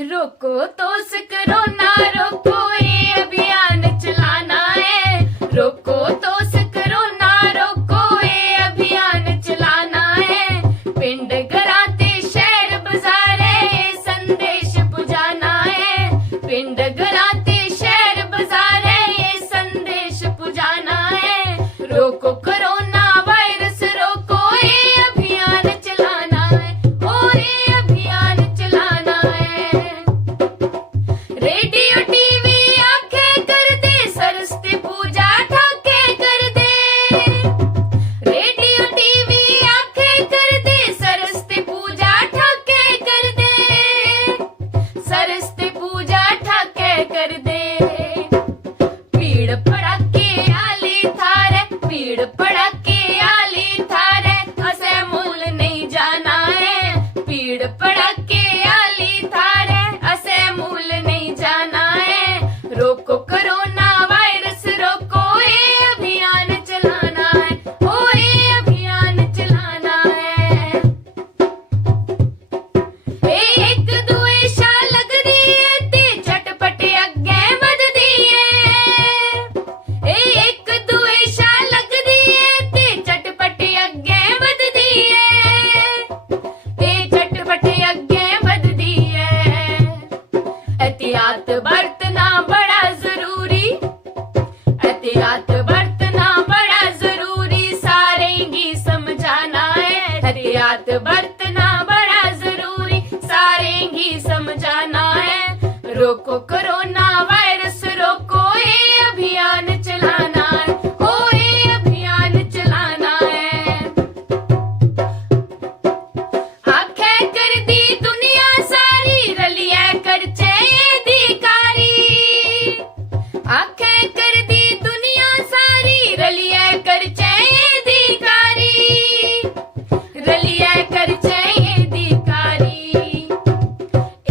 रोको तो कोरोना रोको, ये अभियान चलाना है। रोको तो कोरोना रोको, ये अभियान चलाना है। पिंड घरां ते शहर बाजारे ये संदेश पुजाना है। पिंड घरां ते शहर बाजारे ये संदेश पुजाना है। रोको कोरोना वायरस रोको, ये अभियान चलाना है। ओ ये अभियान चलाना है। रेडियो टीवी आंखें कर दे, सरस्वती पूजा ठाके कर दे। रेडियो टीवी आंखें कर दे, सरस्वती पूजा ठाके कर दे। सरस्वती पूजा ठाके कर दे। भीड़ भड़ाके आली थारे, भीड़ भड़ाके आली थारे, असे मूल नहीं जाना है। भीड़ भड़ाके आली थारे, असे मूल नहीं जाना है। रोको कोरोना वायरस रोको, ये अभियान चलाना है। ओ ये अभियान चलाना है। एक दुए शा लगदी है ते झटपट अग्गे वधदी है। एक दुए शा लगदी है ते झटपट अग्गे वधदी है। ते झटपट अग्गे वधदी है। एहतियात बरतना बड़ा जरूरी, एहतियात बरतना बड़ा जरूरी, सारे गी समझाना है। एहतियात बरतना बड़ा जरूरी, सारे गी समझाना है। रोको कोरोना वायरस रोको, ये अभियान चलाना है। ओ ये अभियान चलाना है। आंखें कर दी दुनिया सारी, रलिए करचे ये अधिकारी। आंखें कर दी दुनिया सारी, रलिए करचे ये अधिकारी। रलिए करचे ये अधिकारी।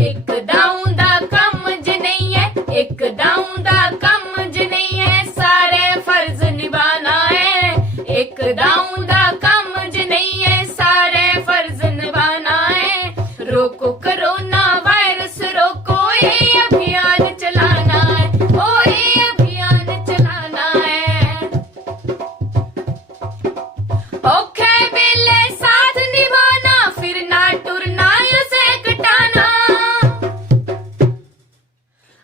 एक दाऊं दा कम ज नहीं है, एक दाऊं दा कम ज नहीं है, सारे फर्ज निभाना है। एक दाऊं दा कम ज नहीं है, सारे फर्ज निभाना है। रोको कोरोना वायरस रोको, ये अभियान चलाना है। ओ ये अभियान चलाना है। औखे बेले साथ निभाना, फिरना टुरना उसे कटाना।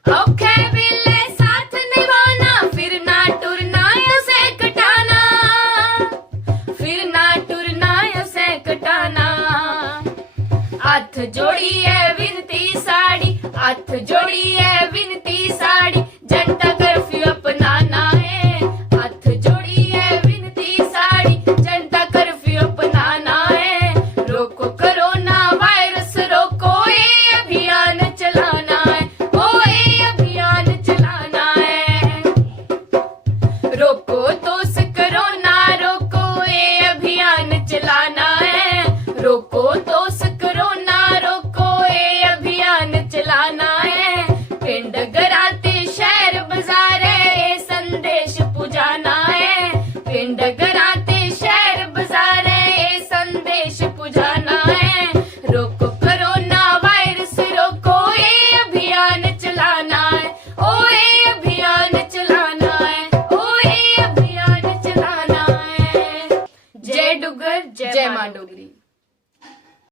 औखे बेले साथ निभाना, फिरना टुरना उसे कटाना। फिरना टुरना उसे कटाना। हथ जोड़िए विनती साड़ी, हथ जोड़िए